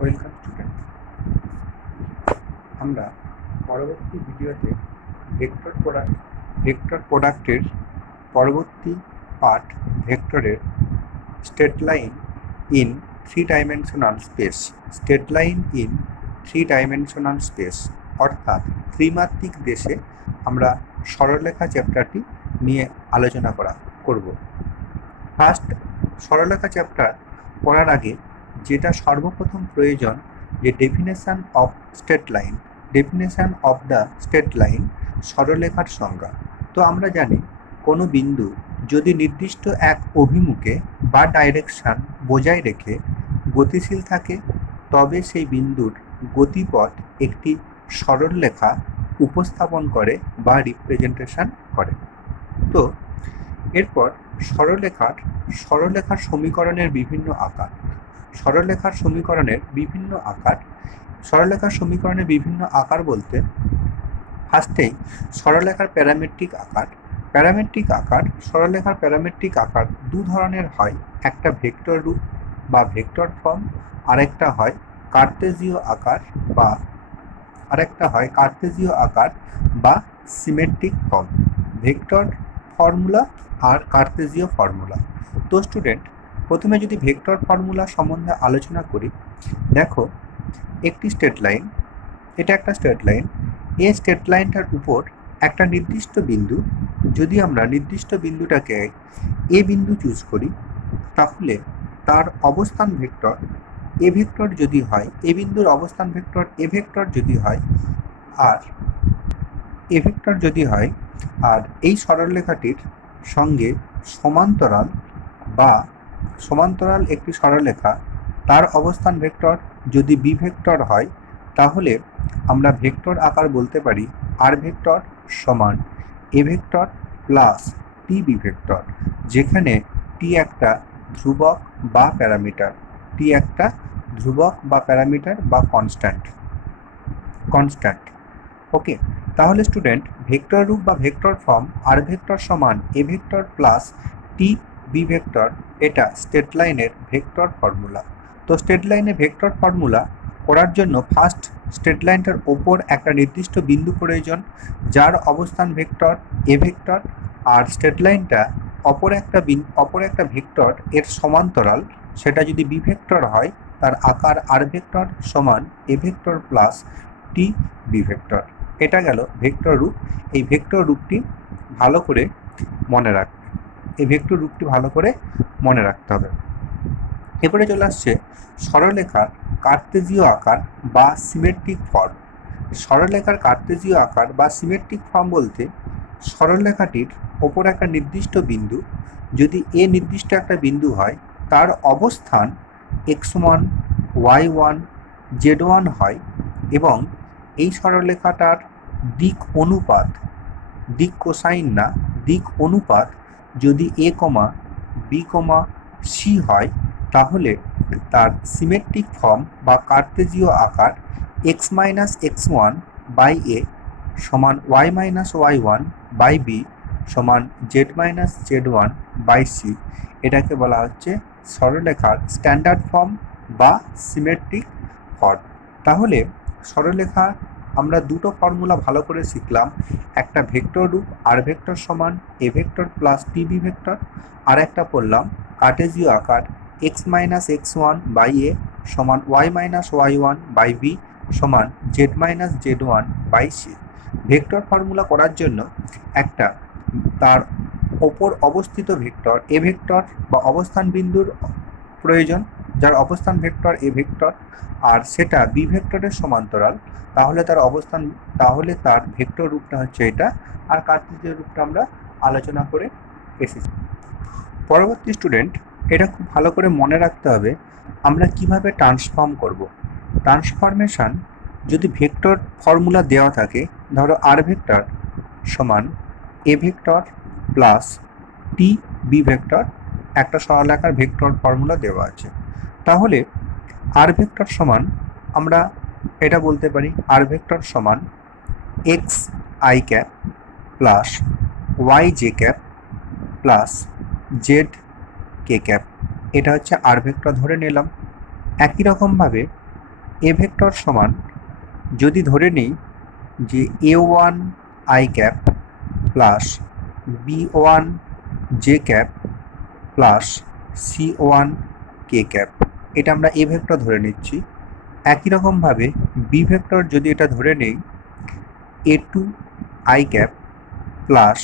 Welcome student. আমরা পরবর্তী ভিডিওতে ভেক্টর প্রোডাক্টের পরবর্তী পার্ট ভেক্টরের state line in three dimensional space অর্থাৎ ত্রিমাত্রিক দেশে আমরা সরলরেখা চ্যাপ্টারটি নিয়ে আলোচনা করব। ফার্স্ট, সরলরেখা চ্যাপ্টার পড়ার আগে যেটা সর্বপ্রথম প্রয়োজন যে definition of the state line, সরলরেখার সংজ্ঞা। তো আমরা জানি কোনো বিন্দু যদি নির্দিষ্ট এক অভিমুখে বা ডাইরেকশন বজায় রেখে গতিশীল থাকে তবে সেই বিন্দুর গতিপথ একটি সরলরেখা উপস্থাপন করে বা রিপ্রেজেন্টেশন করে। তো এরপর সরলরেখার সমীকরণের বিভিন্ন আকার। সরলরেখার সমীকরণের বিভিন্ন আকার বলতে ফার্স্টেই সরলরেখার সরলরেখার প্যারামেট্রিক আকার দু ধরনের হয়, একটা ভেক্টর রূপ বা ভেক্টর ফর্ম, আরেকটা হয় কার্তেজীয় আকার বা সিমেট্রিক ফর্ম। ভেক্টর ফর্মুলা আর কার্তেজীয় ফর্মুলা। তো স্টুডেন্ট, প্রথমে যদি ভেক্টর ফর্মুলা সম্বন্ধে আলোচনা করি, দেখো একটি স্ট্রেট লাইন, এটা একটা স্ট্রেট লাইন। এই স্ট্রেট লাইনটার উপর একটা নির্দিষ্ট বিন্দু, যদি আমরা নির্দিষ্ট বিন্দুটাকে এ বিন্দু চুজ করি তাহলে তার অবস্থান ভেক্টর এ ভেক্টর যদি হয়, এ বিন্দুর অবস্থান ভেক্টর এ ভেক্টর যদি হয় আর এই সরলরেখাটির সঙ্গে সমান্তরাল একটি সরলরেখা, তার অবস্থান ভেক্টর যদি বি ভেক্টর হয় তাহলে আমরা ভেক্টর আকার বলতে পারি আর ভেক্টর সমান এ vector plus T B vector, যেখানে টি একটা ধ্রুবক বা প্যারামিটার বা কনস্ট্যান্ট। ওকে, তাহলে স্টুডেন্ট, ভেক্টর রূপ বা ভেক্টর ফর্ম আর ভেক্টর সমান এ vector plus T B vector, এটা স্ট্রেট লাইনের ভেক্টর ফর্মুলা। তো স্ট্রেট লাইনে ভেক্টর ফর্মুলা করার জন্য ফার্স্ট স্ট্রেট লাইনটার ওপর একটা নির্দিষ্ট বিন্দু প্রয়োজন যার অবস্থান ভেক্টর এ ভেক্টর, আর স্ট্রেট লাইনটা অপর একটা ভেক্টর এর সমান্তরাল, সেটা যদি বি ভেক্টর হয় তার আকার আর ভেক্টর সমান এ vector plus T B vector. এটা গেল ভেক্টর রূপ। এই ভেক্টর রূপটি ভালো করে মনে রাখতে হবে। এরপরে চলে আসছে সরলরেখার কার্তেজীয় আকার বা সিমেট্রিক ফর্ম। সরলরেখার কার্তেজীয় আকার বা সিমেট্রিক ফর্ম বলতে সরলরেখাটির ওপর একটা নির্দিষ্ট বিন্দু, যদি এ নির্দিষ্ট একটা বিন্দু হয়, তার অবস্থান x1, y1, z1 হয় এবং এই সরলরেখাটার দিক অনুপাত যদি a, b, c হয় তাহলে তার সিমেট্রিক ফর্ম বা কার্তেজীয় আকার x-x1 বাই a সমান y-y1 বাই b সমান z-z1 বাই c। এটাকে বলা হচ্ছে সরলরেখার স্ট্যান্ডার্ড ফর্ম বা সিমেট্রিক ফর্ম। তাহলে সরলরেখা আমরা দুটো ফর্মুলা ভালো করে শিখলাম, একটা ভেক্টর রূপ আর ভেক্টর সমান এ vector plus T B vector, আর একটা পড়লাম কার্টেজীয় আকার x-x1 বাই এ সমান y-y1 বাই বি সমান z-z1 by C. Vector formula করার জন্য একটা তার ওপর অবস্থিত ভেক্টর এ ভেক্টর বা অবস্থান বিন্দুর প্রয়োজন, যার অবস্থান ভেক্টর এ ভেক্টর আর সেটা বি ভেক্টরের সমান্তরাল, তাহলে তার ভেক্টর রূপটা হচ্ছে এটা, আর কার্তেজীয় রূপটা আমরা আলোচনা করে এসেছি। পরবর্তী স্টুডেন্ট, এটা খুব ভালো করে মনে রাখতে হবে আমরা কিভাবে ট্রান্সফর্ম করব। ট্রান্সফরমেশন যদি ভেক্টর ফর্মুলা দেওয়া থাকে, ধরো আর ভেক্টর সমান এ vector plus T B vector, একটা সরলরেখার ভেক্টর ফর্মুলা দেওয়া আছে, তাহলে আর ভেক্টর সমান আমরা এটা বলতে পারি আর ভেক্টর সমান x I cap plus Y J cap plus Z K cap. এটা হচ্ছে আর ভেক্টর ধরে নিলাম। একই রকমভাবে এ ভেক্টর সমান যদি ধরে নিই যে a1 i cap plus b1 j cap plus c1 k cap, এটা আমরা এ ভেক্টর ধরে নিচ্ছি। একই রকমভাবে বি ভেক্টর যদি এটা ধরে নেই a2 i cap plus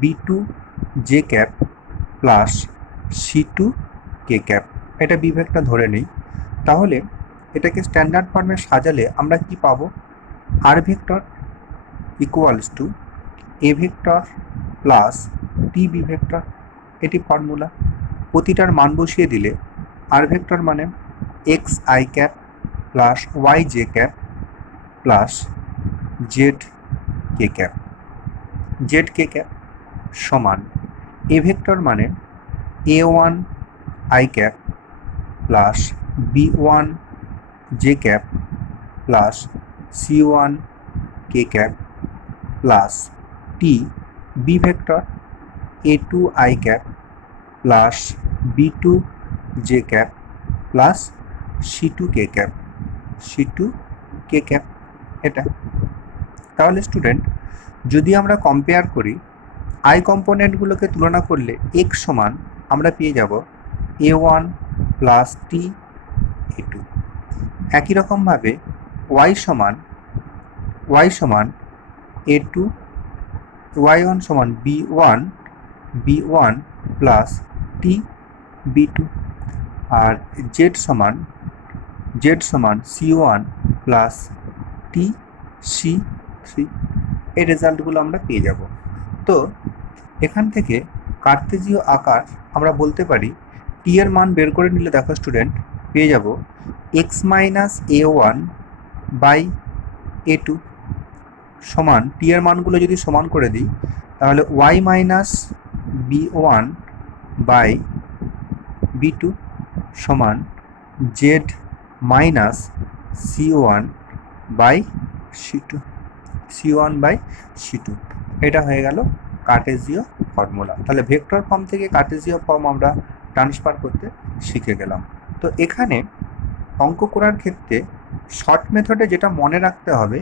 b2 j cap plus c2 k cap, এটা বি ভেক্টর ধরে নেই। তাহলে এটাকে স্ট্যান্ডার্ড ফর্মে সাজালে আমরা কি পাবো? R vector equals to A vector plus T B vector, এটি ফর্মুলা। প্রতিটার মান বসিয়ে দিলে আর ভেক্টর মানে X I cap plus Y J cap plus Z K cap, Z K cap সমান এ ভেক্টর মানে A one I cap plus B one J cap plus C one K cap plus T B vector A two I cap plus B two J cap plus C two K cap, C two K cap এটা। তাহলে student যদি আমরা compare করি I কম্পোনেন্টগুলোকে তুলনা করলে x সমান আমরা পেয়ে যাব A one plus T A two. একই রকমভাবে ওয়াই সমান এ টু, ওয়াই ওয়ান সমান বি ওয়ান প্লাস টি বি টু, আর জেড সমান C one plus T C three. এই রেজাল্টগুলো আমরা পেয়ে যাব। তো এখান থেকে কার্তেজীয় আকার আমরা বলতে পারি টি এর মান বের করে নিলে দেখো স্টুডেন্ট পেয়ে যাব X minus A one by A two সমান, টি এর মানগুলো যদি সমান করে দিই তাহলে Y minus B one by B two সমান Z minus C one by C two, C one by C two. এটা হয়ে গেল কার্টেজীয় ফর্মুলা। তাহলে ভেক্টর ফর্ম থেকে কার্টেজীয় ফর্ম আমরা ট্রান্সফার করতে শিখে গেলাম। তো এখানে অঙ্ক করার ক্ষেত্রে শর্ট মেথডে যেটা মনে রাখতে হবে,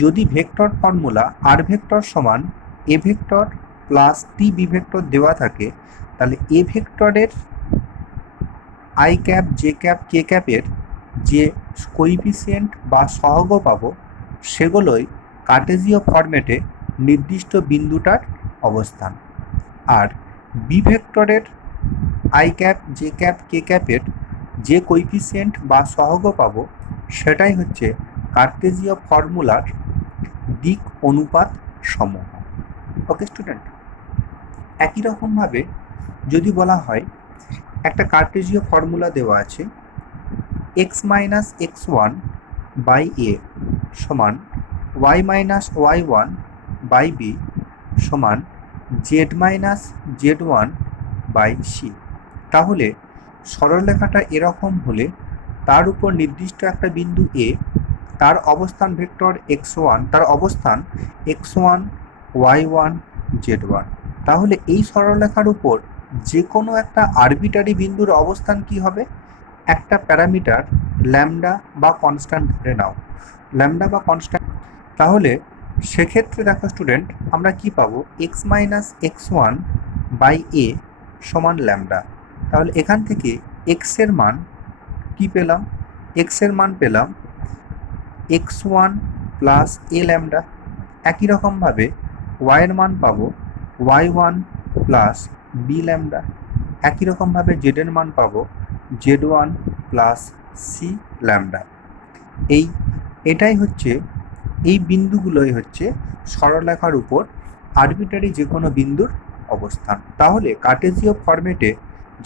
যদি ভেক্টর ফর্মুলা আর ভেক্টর সমান এ vector plus T B vector দেওয়া থাকে, তাহলে এ ভেক্টরের i cap j cap k ক্যাপের যে কোইফিসিয়েন্ট বা সহগ পাবো সেগুলোই কার্টেজীয় ফরম্যাটে নির্দিষ্ট বিন্দুটার অবস্থান। আর বি ভেক্টরের i cap j cap k ক্যাপের যে কোইফিসিয়েন্ট বা সহগ পাবো সেটাই হচ্ছে কার্টেজীয় ফর্মুলার দিক অনুপাত সমূহ। ওকে স্টুডেন্ট, একই রকমভাবে যদি বলা হয় একটা কার্টেজীয় ফর্মুলা দেওয়া আছে X minus X one by A সমান Y minus Y one by B সমান Z minus Z one by C. তাহলে সরলরেখাটা এরকম হলে তার উপর নির্দিষ্ট একটা বিন্দু এ, তার অবস্থান ভেক্টর এক্স ওয়ান, তার অবস্থান x one y one z one. তাহলে এই সরলরেখার উপর যে কোনো একটা আরবিটারি বিন্দুর অবস্থান কি হবে? একটা প্যারামিটার ল্যামডা বা কনস্ট্যান্ট ধরে নাও, ল্যামডা বা কনস্ট্যান্ট। তাহলে সেক্ষেত্রে দেখো স্টুডেন্ট আমরা কি পাবো? X minus X one by A সমান ল্যামডা। তাহলে এখান থেকে এক্সের মান কি পেলাম? এক্সের মান পেলাম x one plus a lambda. একই রকমভাবে ওয়াইয়ের মান পাবো y one plus b lambda. একই রকমভাবে জেডের মান পাবো z one plus c lambda. এটাই হচ্ছে, এই বিন্দুগুলোই হচ্ছে সরলরেখার উপর আরবিটারি যে কোনো বিন্দুর অবস্থান। তাহলে কার্টেজীয় ফরম্যাটে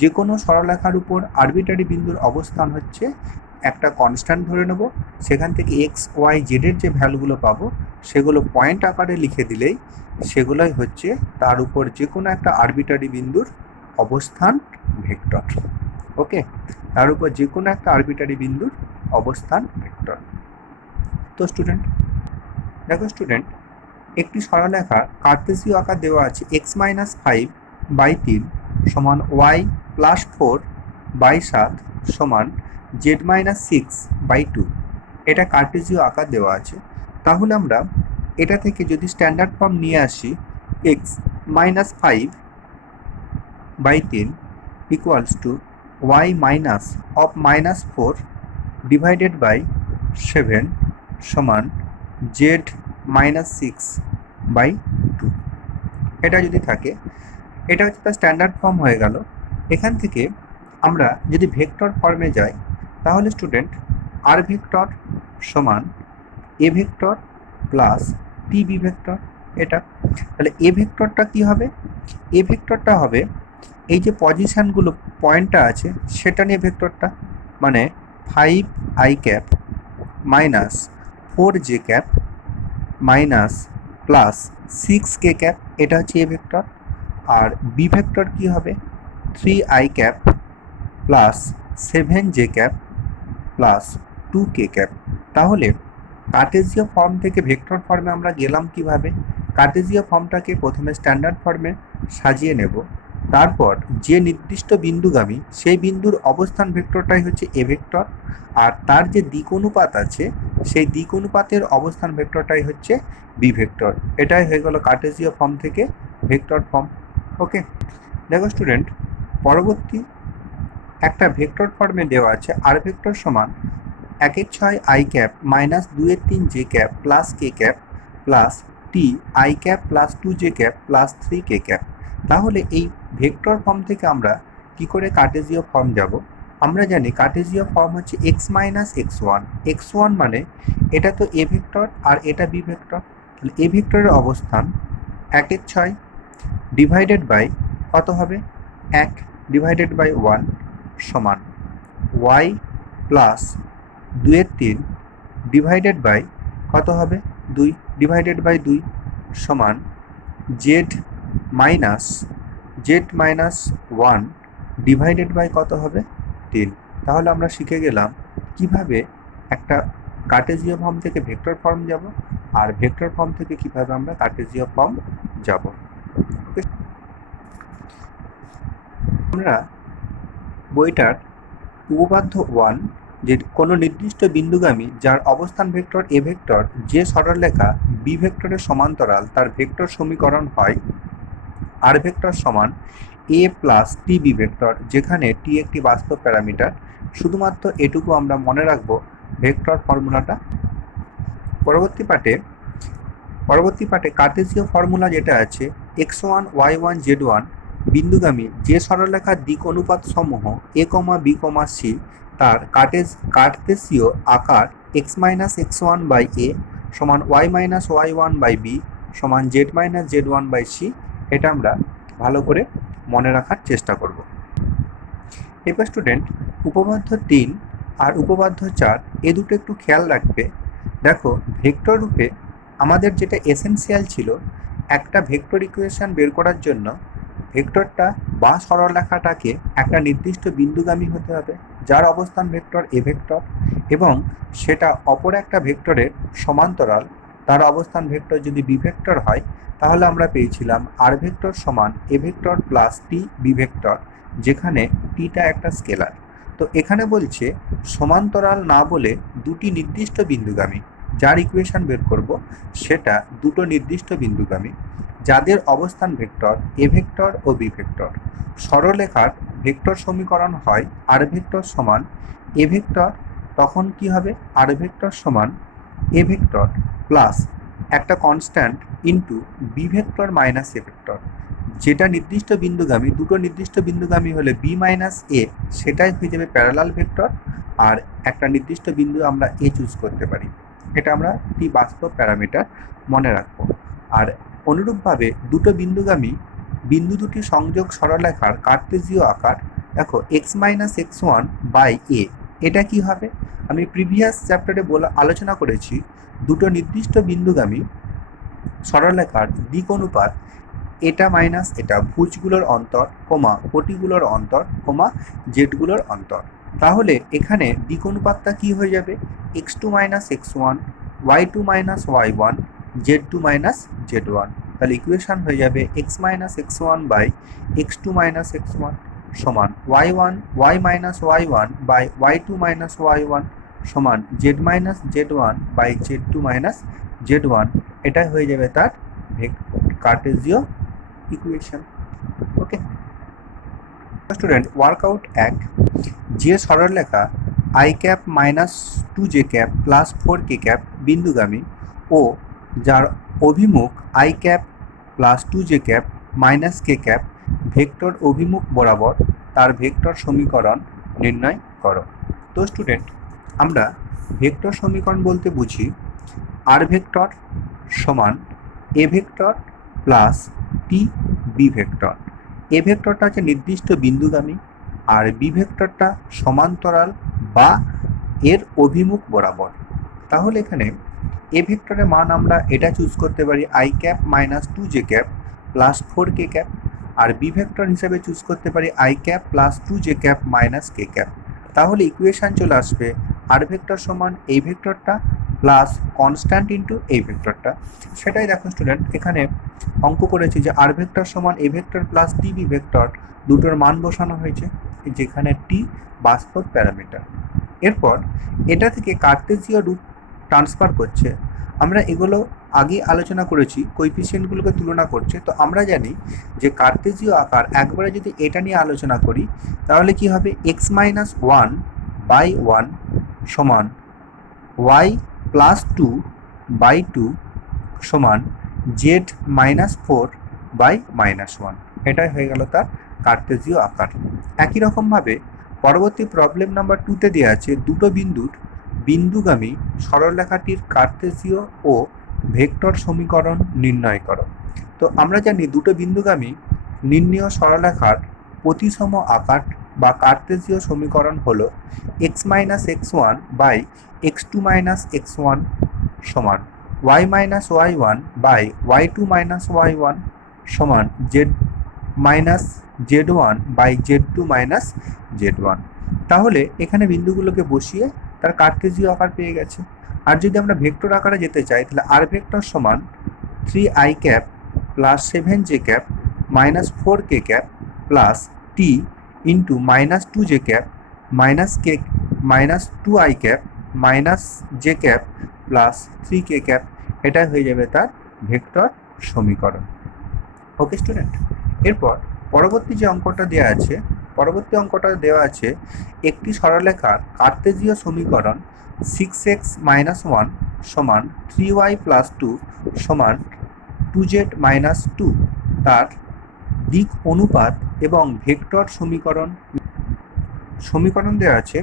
যে কোনো সরলরেখার উপর আরবিটারি বিন্দুর অবস্থান হচ্ছে একটা কনস্ট্যান্ট ধরে নেব, সেখান থেকে এক্স ওয়াই জেডের যে ভ্যালুগুলো পাবো সেগুলো পয়েন্ট আকারে লিখে দিলেই সেগুলোই হচ্ছে তার উপর যে কোনো একটা আরবিটারি বিন্দুর অবস্থান ভেক্টর। ওকে, তার উপর যে কোনো একটা আরবিটারি বিন্দুর অবস্থান ভেক্টর। তো স্টুডেন্ট দেখো স্টুডেন্ট, একটি সরলরেখা কার্তেজীয় আকার দেওয়া আছে এক্স মাইনাস ফাইভ বাই তিন সমান ওয়াই প্লাস ফোর বাই সাত সমান জেড মাইনাস 6/2, এটা কার্টেজীয় আকার দেওয়া আছে। তাহলে আমরা এটা থেকে যদি স্ট্যান্ডার্ড ফর্ম নিয়ে আসি, x minus 5/10 equals to y minus of minus 4 divided by 7 সমান জেড মাইনাস 6/2, এটা যদি থাকে, এটা হচ্ছে তার স্ট্যান্ডার্ড ফর্ম হয়ে গেল। এখান থেকে আমরা যদি ভেক্টর ফর্মে যাই, তাহলে স্টুডেন্ট আর ভেক্টর সমান এ vector plus T B vector, এটা তাহলে এ ভেক্টরটা কি হবে? এ ভেক্টরটা হবে এই যে পজিশানগুলো পয়েন্টটা আছে সেটা নিয়ে ভেক্টরটা, মানে 5i minus 4j minus plus 6k, এটা হচ্ছে এ ভেক্টর। আর বি ভেক্টর কি হবে? 3i plus 7j plus 2k। তাহলে কার্টেজীয় ফর্ম থেকে ভেক্টর ফর্মে আমরা গেলাম কিভাবে? কার্টেজীয় ফর্মটাকে প্রথমে স্ট্যান্ডার্ড ফর্মে সাজিয়ে নেব, তারপর যে নির্দিষ্ট বিন্দুগামী সেই বিন্দুর অবস্থান ভেক্টরটাই হচ্ছে এ ভেক্টর, আর তার যে দিক অনুপাত আছে সেই দিক অনুপাতের অবস্থান ভেক্টরটাই হচ্ছে বি ভেক্টর। এটাই হয়ে গেল কার্টেজীয় ফর্ম থেকে ভেক্টর ফর্ম। ওকে, দেখো স্টুডেন্ট, পরবর্তী একটা ভেক্টর ফর্মে দেওয়া আছে আর ভেক্টর সমান 1/6i minus 2/3j plus k plus T i plus 2j plus 3k। তাহলে এই ভেক্টর ফর্ম থেকে আমরা কি করে কার্টেজীয় ফর্ম যাব? আমরা জানি কার্টেজীয় ফর্ম হচ্ছে x মাইনাস x1। x1 মানে এটা তো এ ভেক্টর আর এটা বি ভেক্টর, তাহলে এ ভেক্টরের অবস্থান 1/6 ডিভাইডেড বাই কত হবে? 1 ডিভাইডেড বাই 1 সমান y প্লাস 2/3 ডিভাইডেড বাই কত হবে? 2 ডিভাইডেড বাই 2 সমান জেড মাইনাস 1 ডিভাইডেড বাই কত হবে? 3। তাহলে আমরা শিখে গেলাম কিভাবে একটা কার্টেজীয় ফর্ম থেকে ভেক্টর ফর্ম যাব, আর ভেক্টর ফর্ম থেকে কিভাবে আমরা কার্টেজীয় ফর্ম যাব। আমরা বইটার উপপাদ্য 1, যে কোনো নির্দিষ্ট বিন্দুগামী যার অবস্থান ভেক্টর এ ভেক্টর যে সরলরেখা বি ভেক্টরের সমান্তরাল তার ভেক্টর সমীকরণ হয় আর ভেক্টর সমান এ প্লাস টি বি ভেক্টর, যেখানে টি একটি বাস্তব প্যারামিটার। শুধুমাত্র এটুকু আমরা মনে রাখবো ভেক্টর ফর্মুলাটা। পরবর্তী পাঠে কার্টেজীয় ফর্মুলা যেটা আছে x1 y1 z1 বিন্দুগামী যে সরলরেখার দিক অনুপাত সমূহ a, b, c তার কার্টেসীয় আকার x minus x1 by a সমান y minus y1 by b সমান z minus z1 by c, এটা আমরা ভালো করে মনে রাখার চেষ্টা করব। এবার স্টুডেন্ট, উপপাদ্য 3 আর উপপাদ্য 4 এ দুটো একটু খেয়াল রাখবে। দেখো, ভেক্টর রূপে আমাদের যেটা এসেনশিয়াল ছিল, একটা ভেক্টর ইকুয়েশন বের করার জন্য ভেক্টরটা বা সরলরেখাটাকে একটা নির্দিষ্ট বিন্দুগামী হতে হবে যার অবস্থান ভেক্টর এ ভেক্টর, এবং সেটা অপর একটা ভেক্টরের সমান্তরাল, তার অবস্থান ভেক্টর যদি বি ভেক্টর হয়, তাহলে আমরা পেয়েছিলাম আর ভেক্টর সমান এ vector plus T B vector, যেখানে টিটা একটা স্কেলার। তো এখানে বলছে সমান্তরাল না বলে দুটি নির্দিষ্ট বিন্দুগামী, যার ইকুয়েশন বের করব সেটা দুটো নির্দিষ্ট বিন্দুগামী যাদের অবস্থান ভেক্টর এ ভেক্টর ও বি ভেক্টর। সরলরেখার ভেক্টর সমীকরণ হয় আর ভেক্টর সমান এ ভেক্টর, তখন কি হবে? আর ভেক্টর সমান এ ভেক্টর প্লাস একটা constant into b vector minus a vector. যেটা নির্দিষ্ট বিন্দুগামী, দুটো নির্দিষ্ট বিন্দুগামী হলে বি মাইনাস এ সেটাই হয়ে যাবে প্যারালাল ভেক্টর, আর একটা নির্দিষ্ট বিন্দু আমরা এ চুজ করতে পারি। এটা আমরা টি বাস্তব প্যারামিটার মনে রাখবো। আর অনুরূপভাবে দুটো বিন্দুগামী বিন্দু দুটি সংযোগ সরলরেখার কার্টেজীয় আকার, দেখো এক্স মাইনাস x1 বাই এ, এটা কি হবে? আমি প্রিভিয়াস চ্যাপ্টারে আলোচনা করেছি দুটো নির্দিষ্ট বিন্দুগামী সরলরেখার দিক অনুপাত এটা মাইনাস এটা, ভুজগুলোর অন্তর কমা কোটিগুলোর অন্তর কমা জেডগুলোর অন্তর। তাহলে এখানে দিক অনুপাতটা কি হয়ে যাবে? x2 minus x1 y2 minus y1 z2 minus z1। তাহলে ইকুয়েশন হয়ে যাবে x minus x1 by x2 minus x1 সমান y1 y minus y1 by y2 minus y1 সমান z minus z1 by z2 minus z1। এটাই হয়ে যাবে তার কার্টেসীয় ইকুয়েশন। ওকে স্টুডেন্ট, ওয়ার্কআউট 1, যে সরলরেখা i cap minus 2j cap plus 4k cap বিন্দুগামী ও যার অভিমুখ i cap plus 2j cap minus k cap vector অভিমুখ বরাবর তার ভেক্টর সমীকরণ নির্ণয় করো। তো স্টুডেন্ট, আমরা ভেক্টর সমীকরণ বলতে বুঝি আর ভেক্টর সমান এ vector plus T B vector. A ভেক্টরটা হচ্ছে নির্দিষ্ট বিন্দুগামী আর বি ভেক্টরটা সমান্তরাল বা এর অভিমুখ বরাবর। তাহলে এখানে এ ভেক্টরের মান আমরা এটা চুজ করতে পারি i cap minus 2j cap plus 4k cap, আর বি ভেক্টর হিসাবে চুজ করতে পারি i cap plus 2j cap minus k cap. তাহলে ইকুয়েশন চলে আসবে আর ভেক্টর সমান এই ভেক্টরটা প্লাস কনস্ট্যান্ট ইন্টু এই ভেক্টরটা। সেটাই দেখো স্টুডেন্ট, এখানে অঙ্ক করেছি যে আর ভেক্টর সমান এ vector plus T B vector, দুটোর মান বসানো হয়েছে, যেখানে টি বাস্তব প্যারামিটার। এরপর এটা থেকে কার্টেসীয় রূপ ট্রান্সফার করছে। আমরা এগুলো আগে আলোচনা করেছি, কোএফিসিয়েন্টগুলোকে তুলনা করছে। তো আমরা জানি যে কার্টেসীয় আকার একবারে যদি এটা নিয়ে আলোচনা করি তাহলে কি হবে, এক্স মাইনাস 1 বাই 1 সমান y প্লাস 2 বাই 2 সমান জেড মাইনাস 4 বাই মাইনাস 1। এটাই হয়ে গেল তার কার্টেসীয় আকার। একই রকমভাবে পরবর্তী প্রবলেম নাম্বার 2তে দেওয়া আছে দুটো বিন্দুর বিন্দুগামী সরলরেখাটির কার্টেসীয় ও ভেক্টর সমীকরণ নির্ণয় করো। তো আমরা জানি দুটো বিন্দুগামী নির্ণীয় সরলরেখার প্রতিসম আকার বা কার্টেসীয় সমীকরণ হলো x minus x1 by x2 minus x1 সমান y minus y1 by y2 minus y1 সমান z minus z1 by z2 minus z1। তাহলে এখানে বিন্দুগুলোকে বসিয়ে তার কার্টেসীয় আকার পেয়ে গেছে। আর যদি আমরা ভেক্টর আকারে যেতে চাই তাহলে আর ভেক্টর সমান 3i cap plus 7j cap minus 4k cap plus T into minus 2j cap minus k minus 2i cap minus j cap plus 3k cap. এটাই হয়ে যাবে তার ভেক্টর সমীকরণ। ওকে স্টুডেন্ট, এরপর পরবর্তী যে অঙ্কটা দেওয়া আছে একটি সরলরেখার কার্টেসীয় সমীকরণ 6x মাইনাস 1 সমান 3y প্লাস 2 সমান 2z মাইনাস 2 তার দিক অনুপাত এবং ভেক্টর সমীকরণ দেওয়া আছে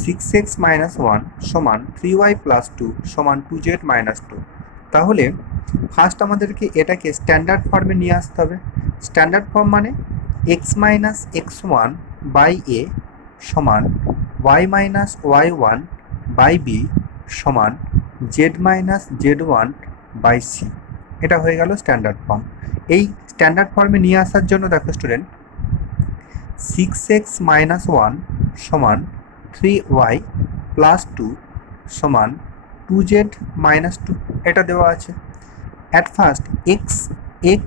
6x মাইনাস 1 সমান 3y প্লাস 2 সমান 2z মাইনাস 2। তাহলে ফার্স্ট আমাদেরকে এটাকে স্ট্যান্ডার্ড ফর্মে নিয়ে আসতে হবে। স্ট্যান্ডার্ড ফর্ম মানে x minus x1 by a সমান y minus y1 by b সমান z minus z1 by c। এটা হয়ে গেল স্ট্যান্ডার্ড ফর্ম। এই স্ট্যান্ডার্ড ফর্মে নিয়ে আসার জন্য দেখো স্টুডেন্ট, 6x মাইনাস 1 সমান 3y প্লাস 2 সমান 2z মাইনাস 2 এটা দেওয়া আছে। At first x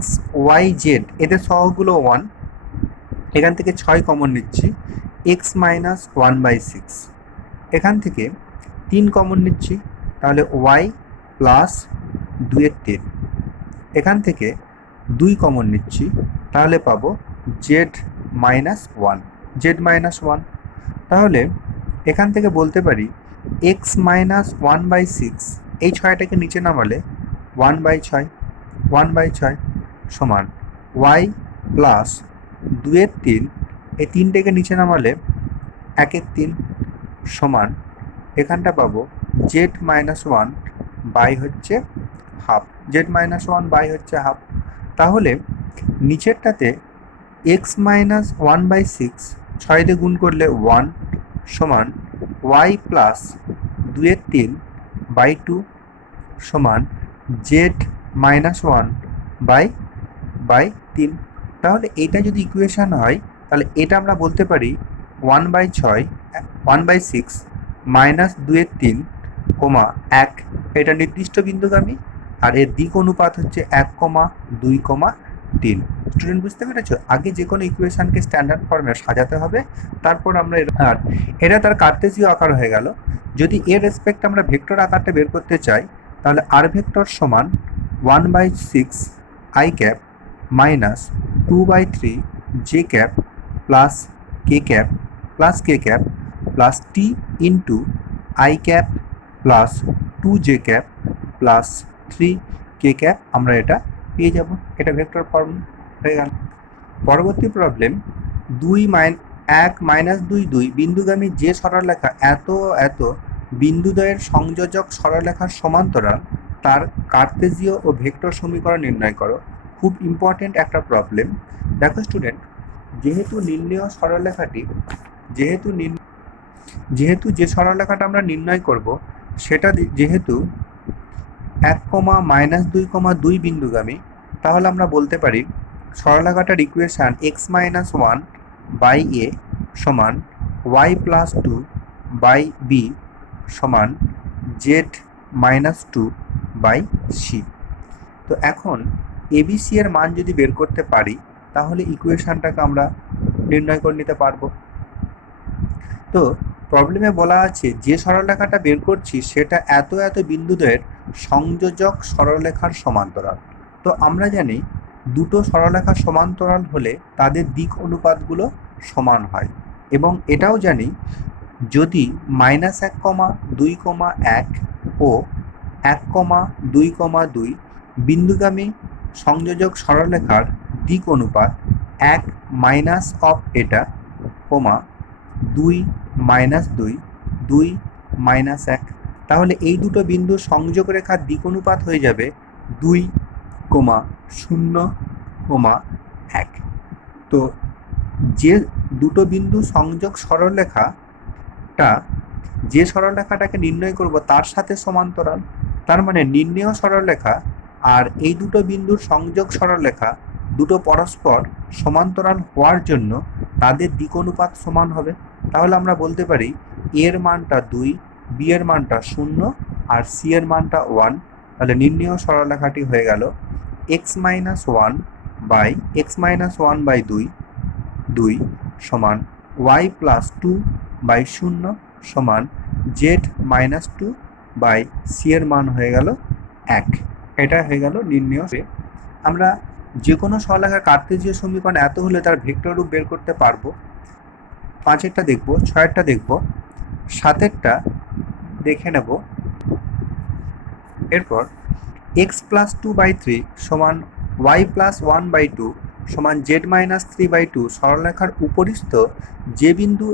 y z এদের সহগগুলো 1, এখান থেকে 6 কমন নিচ্ছি, x মাইনাস 1/6। এখান থেকে 3 কমন নিচ্ছি, তাহলে y প্লাস 2/3। এখান থেকে 2 কমন নিচ্ছি, তাহলে পাবো z মাইনাস 1। তাহলে এখান থেকে বলতে পারি x মাইনাস 1/6, এই 6টাকে নিচে নামালে 1/6 সমান y প্লাস 2/3, এই 3টাকে নিচে নামালে 1/3 সমান এখানটা পাবো z মাইনাস 1 বাই হচ্ছে হাফ, হাফ। তাহলে নিচেরটাতে x মাইনাস 1/6 6 দিয়ে গুণ করলে 1 সমান y প্লাস 2/3 বাই 2 সমান z মাইনাস 1 বাই 3। তাহলে এটা যদি ইকুয়েশান হয় তাহলে এটা আমরা বলতে পারি 1/6 মাইনাস 2/3 কমা 1, এটা নির্দিষ্ট বিন্দুগামী আর এর দিক অনুপাত হচ্ছে 1, 2, 3। স্টুডেন্ট বুঝতে পেরেছো? আগে যে কোনো ইকুয়েশনকে স্ট্যান্ডার্ড ফর্মে সাজাতে হবে, তারপর আমরা আর এটা তার কার্তেজীয় আকার হয়ে গেল। যদি এর রেসপেক্ট আমরা ভেক্টর আকারটা বের করতে চাই, তাহলে আর ভেক্টর সমান 1/6 I cap minus 2/3 J cap plus K cap plus T into I cap plus 2 J cap plus 3 K cap. আমরা এটা পেয়ে যাব, এটা ভেক্টর ফর্ম হয়ে গেল। পরবর্তী প্রবলেম 1 -2 2 বিন্দুগামী যে সরলরেখা এত বিন্দুদ্বয়ের সংযোজক সরলরেখার সমান্তরাল, তার কার্তেজীয় ও ভেক্টর সমীকরণ নির্ণয় করো। খুব ইম্পর্টেন্ট একটা প্রবলেম। দেখো স্টুডেন্ট, যেহেতু যে সরলরেখাটা আমরা নির্ণয় করব সেটা যেহেতু 1, -2, 2 বিন্দুগামী, তাহলে আমরা বলতে পারি সরলরেখাটার ইকুয়েশান x-1/a সমান y+2/b সমান z-2/c। তো এখন ABC এর মান যদি বের করতে পারি, তাহলে ইকুয়েশানটাকে আমরা নির্ণয় করে নিতে পারবো। তো প্রবলেমে বলা আছে যে সরলরেখাটা বের করছি সেটা এত বিন্দুদ্বয়ের সংযোজক সরলরেখার সমান্তরাল। তো আমরা জানি দুটো সরলরেখার সমান্তরাল হলে তাদের দিক অনুপাতগুলো সমান হয়, এবং এটাও জানি যদি -1, 2, 1 ও 1, 2, 2 বিন্দুগামী সংযোজক সরলরেখার দিক অনুপাত 1 মাইনাস অফ এটা, 2 -2 2 -1, তাহলে এই দুটো বিন্দু সংযোগ রেখার দিক অনুপাত হয়ে যাবে 2, 0, 1। তো যে দুটো বিন্দু সংযোগ সরলরেখাটা যে সরলরেখাটাকে নির্ণয় করব তার সাথে সমান্তরাল, তার মানে নির্ণেয় সরলরেখা আর এই দুটো বিন্দুর সংযোগ সরলরেখা দুটো পরস্পর সমান্তরাল হওয়ার জন্য তাদের দিক অনুপাত সমান হবে। তাহলে আমরা বলতে পারি এর মানটা 2, বি এর মানটা 0 আর সি এর মানটা 1। তাহলে নির্ণেয় সরলরেখাটি হয়ে গেল x-1/2 সমান y+2/0 সমান z-2/c এর মান হয়ে গেল 1। এটা হয়ে গেল নির্ণেয়। আমরা যে কোনো সরলরেখার কার্তেজীয় সমীকরণ এত হলে তার ভেক্টর রূপ বের করতে পারবো। 5এরটা দেখব, 6এরটা দেখব, 7এরটা দেখে নেব। এরপর x+2/3 সমান y+1/2 সমান z-3/2 সরলরেখার উপরিস্থ যে বিন্দু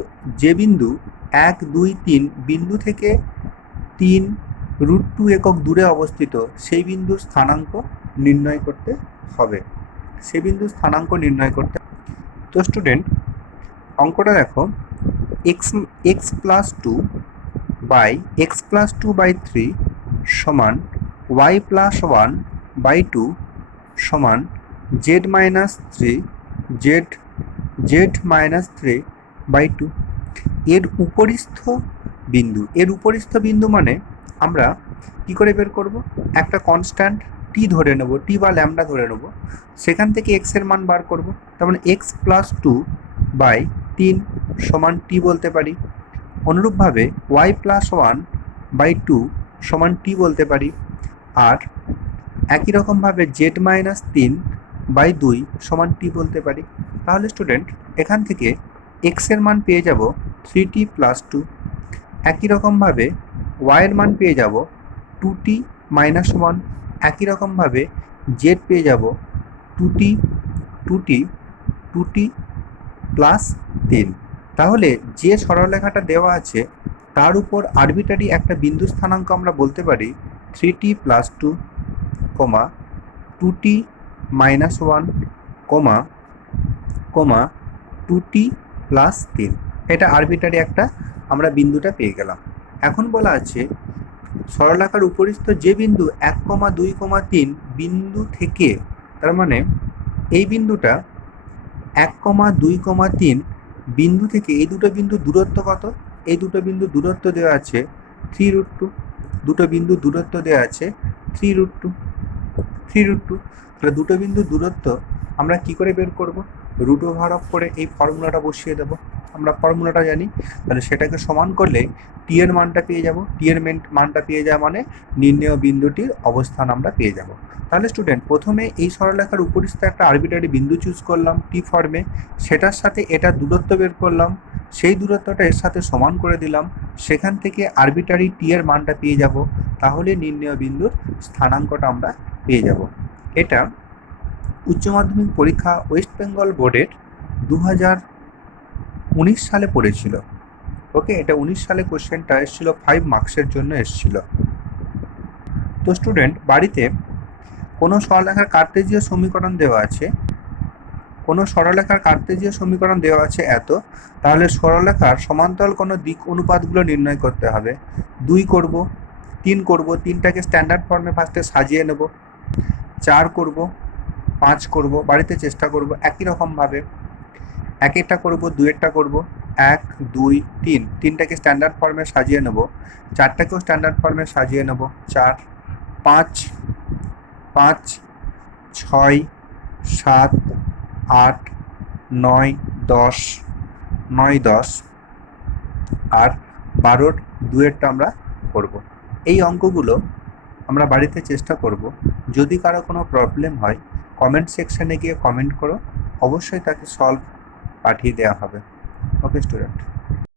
1, 2, 3 বিন্দু থেকে 3√2 একক দূরে অবস্থিত সেই বিন্দুর স্থানাঙ্ক নির্ণয় করতে হবে। তো স্টুডেন্ট, অঙ্কটা দেখো, x+2/3 সমান y+1/2 সমান z-3/2। এর উপরিস্থ বিন্দু মানে আমরা কি করে বের করব? একটা কনস্ট্যান্ট টি ধরে নেব, টি বা ল্যামডা ধরে নেব, সেখান থেকে এক্স এর মান বার করব। তার মানে x+2/3 সমান টি বলতে পারি। অনুরূপভাবে y+1/2 সমান টি বলতে পারি। আর একই রকমভাবে z-3/2 সমান টি বলতে পারি। তাহলে স্টুডেন্ট, এখান থেকে এক্স এর মান পেয়ে যাব 3t + 2। একই রকমভাবে y এর মান পেয়ে যাব 2t - 1। একই রকমভাবে z পেয়ে যাব 2t + 3। তাহলে যে সরলরেখাটা দেওয়া আছে তার উপর আরবিটারি একটা বিন্দু স্থানাঙ্ক আমরা বলতে পারি 3t + 2, 2t - 1, 2t + 3। এটা আরবিটারি একটা আমরা বিন্দুটা পেয়ে গেলাম। এখন বলা আছে সরলরেখার উপরিস্থ যে বিন্দু 1, 2, 3 বিন্দু থেকে, তার মানে এই বিন্দুটা 1, 2, 3 বিন্দু থেকে এই দুটো বিন্দু দূরত্ব কত? এই দুটো বিন্দু দূরত্ব দেওয়া আছে 3√2। দুটো বিন্দু দূরত্ব দেওয়া আছে 3√2। তাহলে দুটো বিন্দু দূরত্ব আমরা কি করে বের করব? রুট ওভার অফ করে এই ফর্মুলাটা বসিয়ে দেব। আমরা ফর্মুলাটা জানি, তাহলে সেটাকে সমান করলে টি এর মানটা পেয়ে যাব। টি এর মানটা পেয়ে যাওয়া মানে নির্ণেয় বিন্দুটির অবস্থান আমরা পেয়ে যাব। তাহলে স্টুডেন্ট, প্রথমে এই সরলরেখার উপরিস্থ একটা আরবিটারি বিন্দু চুজ করলাম টি ফর্মে, সেটার সাথে এটা দূরত্ব বের করলাম, সেই দূরত্বটা এর সাথে সমান করে দিলাম, সেখান থেকে আরবিটারি টি এর মানটা পেয়ে যাব, তাহলে নির্ণেয় বিন্দুর স্থানাঙ্কটা আমরা পেয়ে যাব। এটা উচ্চ মাধ্যমিক পরীক্ষা ওয়েস্ট বেঙ্গল বোর্ডের 2019 সালে পড়েছিল। ওকে, এটা 19 সালে কোশ্চেনটা এসেছিল, 5 মার্কসের জন্য এসেছিল। তো স্টুডেন্ট, বাড়িতে কোনো সরলরেখার কার্তেজীয় সমীকরণ দেওয়া আছে, এত, তাহলে সরলরেখার সমান্তরাল কোনো দিক অনুপাতগুলো নির্ণয় করতে হবে। 2 করব, 3 করব, 3টাকে স্ট্যান্ডার্ড ফর্মে ফার্স্টে সাজিয়ে নেব, 4 করব, 5 করব, বাড়িতে চেষ্টা করব একই রকমভাবে, 1 করব, 2 করব, 1 2 3, 3টাকে স্ট্যান্ডার্ড ফর্মে সাজিয়ে নেব, 4টাকেও স্ট্যান্ডার্ড ফর্মে সাজিয়ে নেব, 4 5 5 6 7 8 9 10 9 10 আর 12র 2টা আমরা করব। এই অঙ্কগুলো আমরা বাড়িতে চেষ্টা করব। যদি কারো কোনো প্রবলেম হয় কমেন্ট সেকশানে গিয়ে কমেন্ট করো, অবশ্যই তাকে সলভ পাঠিয়ে দেওয়া হবে। ওকে স্টুডেন্ট।